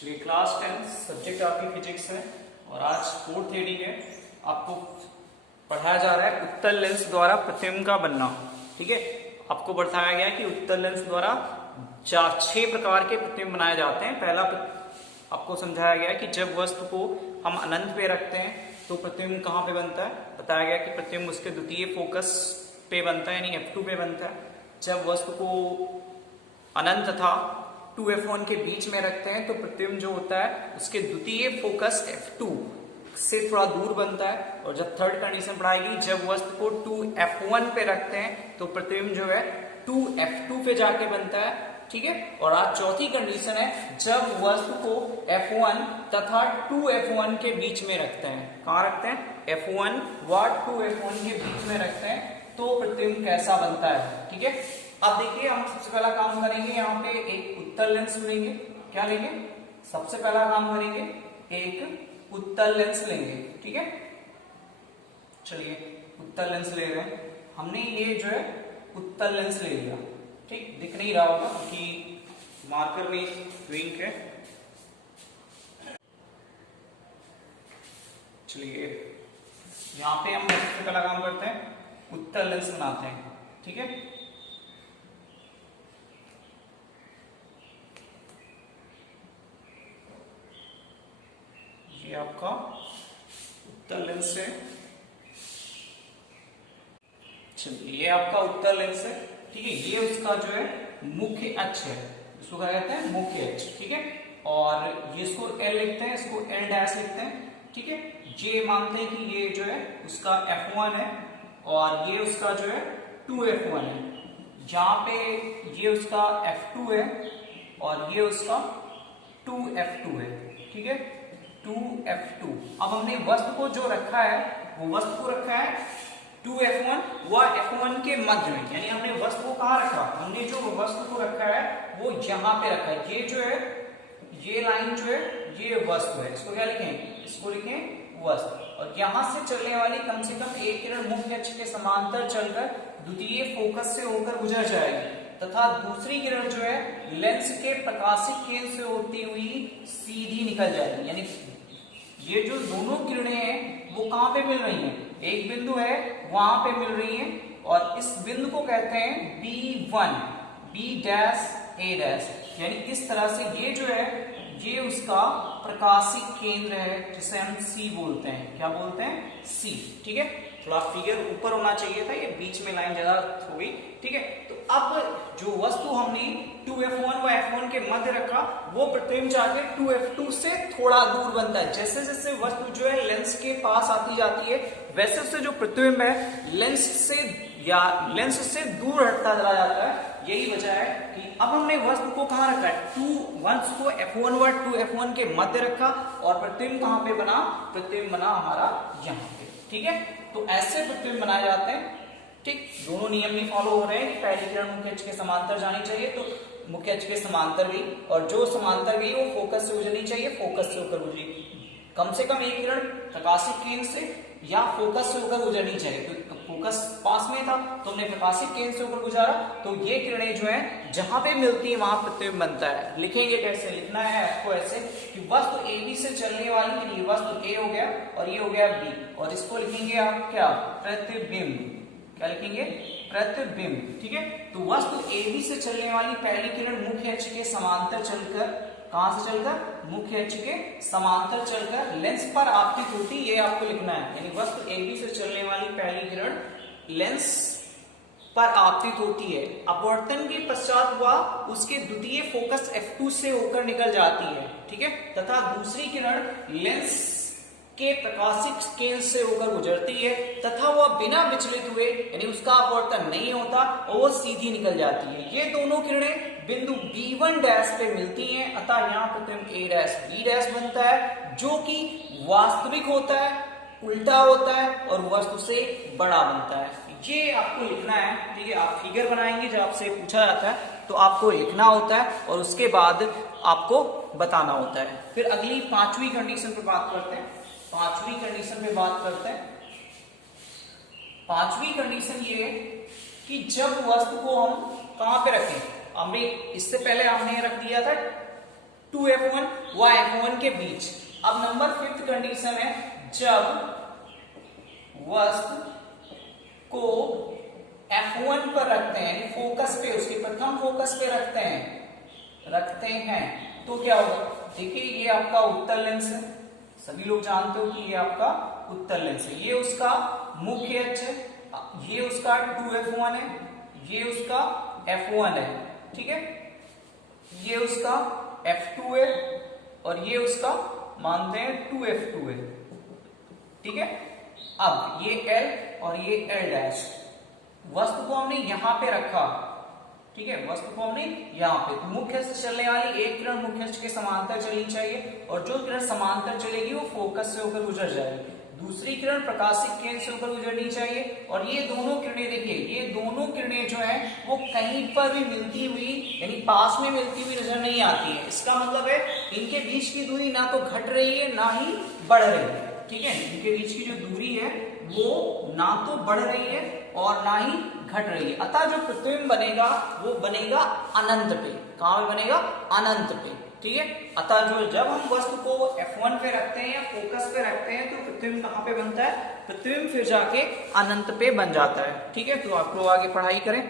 चलिए class 10 subject आपकी physics है और आज फोर्थ रीडिंग है। आपको पढ़ाया जा रहा है उत्तल लेंस द्वारा प्रतिबिंब का बनना। ठीक है, आपको बताया गया है कि उत्तल लेंस द्वारा 6 प्रकार के प्रतिबिंब बनाए जाते हैं। पहला आपको समझाया गया है कि जब वस्तु को हम अनंत पे रखते हैं तो प्रतिबिंब कहाँ पे बनता है। बताया गया कि प्रतिबिंब उसके द्वितीय फोकस पे बनता है, यानी F2 पे बनता है। जब वस्तु को अनंत तथा 2F1 के बीच में रखते हैं तो प्रतिबिंब जो होता है उसके द्वितीय फोकस F2 से थोड़ा दूर बनता है। और जब थर्ड कंडीशन पढ़ाएगी, जब वस्तु को 2F1 पे रखते हैं तो प्रतिबिंब जो है 2F2 पे जाके बनता है। ठीक है, और आज चौथी कंडीशन है जब वस्तु को F1 तथा 2F1 के बीच में रखते हैं। कहाँ रखते हैं? F1 व 2F1 के बीच में रखते हैं तो प्रतिबिंब कैसा बनता है। ठीक है, अब देखिए हम सबसे पहला काम करेंगे, यहाँ पे एक उत्तल लेंस लेंगे। क्या लेंगे? सबसे पहला काम करेंगे एक उत्तल लेंस लेंगे। ठीक है, चलिए उत्तल लेंस ले रहे हैं हमने। ये जो है उत्तल लेंस ले लिया। ठीक, दिख नहीं रहा होगा क्योंकि मार्कर में विंक है। चलिए यहाँ पे हम सबसे पहला काम करते हैं, उत्तल लेंस बनाते हैं। ठीक है, ये आपका उत्तल लेंस है। चलिए ये आपका उत्तल लेंस है। ठीक है, ये उसका जो है मुख्य अक्ष है, इसको क्या कहते हैं? मुख्य अक्ष। ठीक है, और ये इसको L लिखते हैं, इसको L डैश लिखते हैं। ठीक है, ये मानते हैं कि ये जो है उसका F1 है और ये उसका जो है 2F1 है। जहां पे ये उसका F2 है और ये उसका 2F2 है। ठीक है, 2F2। अब हमने वस्तु को जो रखा है वो वस्तु को रखा है 2F1 व F1 के मध्य में, यानी हमने वस्तु को कहाँ रखा? हमने जो वस्तु को रखा है वो यहाँ पे रखा है। ये जो है ये लाइन जो है ये वस्तु है, इसको क्या लिखें? इसको लिखें वस्तु। और यहाँ से चलने वाली कम से कम एक किरण मुख्य अक्ष के समांतर चलकर द्वितीय फोकस से होकर गुजर जाएगी तथा दूसरी किरण जो है लेंस के प्रकाशिक केंद्र से होती हुई सीधी निकल जाएगी। यानी ये जो दोनों किरणें हैं वो कहाँ पे मिल रही हैं? एक बिंदु है वहां पे मिल रही है और इस बिंदु को कहते हैं B1, B dash A dash. यानी इस तरह से ये जो है ये उसका प्रकाशिक केंद्र है जिसे हम C बोलते हैं। क्या बोलते हैं? C। ठीक है, थोड़ा फिगर ऊपर होना चाहिए था, ये बीच में लाइन ज्यादा हो गई। ठीक है, तो अब जो वस्तु हमने 2F1 व F1 के मध्य रखा वो प्रतिबिंब जाके 2F2 से थोड़ा दूर बनता है। जैसे जैसे वस्तु जो है लेंस के पास आती जाती है वैसे वैसे जो प्रतिबिंब है लेंस से दूर हटता चला जाता है। यही वजह है कि अब हमने वस्तु को कहाँ रखा है? वस्तु को F1 व 2F1 के मध्य रखा और प्रतिबिंब कहाँ पे बना? प्रतिबिंब बना हमारा यहाँ पे। ठीक है, तो ऐसे प्रतिबिंब बनाए जाते हैं। ठीक, दोनों नियम भी फॉलो हो रहे हैं कि पहली किरण मुख्य अक्ष के समांतर जानी चाहिए तो मुख्य अक्ष के समांतर गई, और जो समांतर गई वो फोकस से गुजरनी चाहिए, फोकस से होकर गुजरी। कम से कम एक किरण प्रकाशिक केंद्र से या फोकस से होकर गुजरनी चाहिए। तो फोकस पास में था तो हमने प्रकाशिक केंद्र से होकर गुजारा, तो ये किरणें जो है जहां पे मिलती है वहां प्रतिबिंब बनता है। लिखेंगे कैसे? लिखना है आपको ऐसे कि वस्तु AB से चलने वाली, वस्तु A हो गया और ये हो गया B, और इसको लिखेंगे आप क्या? प्रतिबिंब। क्या लिखेंगे? प्रतिबिंब। ठीक है, तो वस्तु AB से चलने वाली पहली किरण मुख्य अक्ष के समांतर चलकर, कहां से चलकर? मुख्य अक्ष के समांतर चलकर लेंस पर आपतित होती, ये आपको लिखना है। यानी वस्तु AB से चलने वाली पहली किरण लेंस पर आपतित होती है, अपवर्तन के पश्चात वह उसके द्वितीय फोकस F2 से होकर निकल जाती है। ठीक है, तथा दूसरी किरण लेंस के प्रकाशिक केंद्र से होकर गुजरती है तथा वह बिना विचलित हुए, यानी उसका अपवर्तन नहीं होता और वो सीधी निकल जाती है। ये दोनों किरणें बिंदु B1 डैश पे मिलती हैं, अतः यहाँ प्रतिबिंब A डैश B डैश बनता है जो कि वास्तविक होता है, उल्टा होता है और वस्तु से बड़ा बनता है। ये आपको लिखना है। ठीक है, आप फिगर बनाएंगे जब आपसे पूछा जाता है तो आपको लिखना होता है और उसके बाद आपको बताना होता है। फिर अगली पांचवी कंडीशन पे बात करते हैं। पांचवी कंडीशन पे बात करते हैं। पांचवी कंडीशन ये है कि जब वस्तु को हम कहां पे रखें? हमने इससे पहले हमने रख दिया था 2f1 व f1 के बीच। अब नंबर 5th कंडीशन है, जब वस्तु को F1 पर रखते हैं, फोकस पे, उसके प्रथम फोकस पे रखते हैं तो क्या होगा? देखिए ये आपका उत्तल लेंस है, सभी लोग जानते हो कि ये आपका उत्तल लेंस है, ये उसका मुख्य अक्ष है, ये उसका 2f1 है, ये उसका f1 है, ठीक है, ये उसका f2 है और ये उसका मानते हैं 2f2 है, ठीक है। अब ये L और ये L', वस्तु को हमने यहां पे रखा, ठीक है, वस्तु को हमने यहां पे, मुख्य से चलने वाली एक किरण मुख्य के समांतर चलनी चाहिए और जो किरण समांतर चलेगी वो फोकस से होकर गुजर जाएगी, दूसरी किरण प्रकाशिक केंद्र से होकर गुजरनी चाहिए। और ये दोनों किरणें, देखिए ये दोनों किरणें जो है वो कहीं पर भी मिलती हुई, यानी पास में मिलती हुई नजर नहीं आती है। इसका मतलब है इनके बीच की दूरी ना तो घट रही है ना ही बढ़ रही है, ठीक है, इनके बीच की जो दूरी है वो ना तो बढ़ रही है और ना ही घट रही है। अतः जो प्रतिबिंब बनेगा वो बनेगा अनंत पे। कहां पे बनेगा? अनंत पे, ठीक है। अतः जो जब हम वस्तु को F1 पे रखते हैं या फोकस पे रखते हैं तो प्रतिबिंब कहां पे बनता है? प्रतिबिंब फिर जाके अनंत पे बन जाता है, ठीक है। तो आप लोग आगे पढ़ाई करें।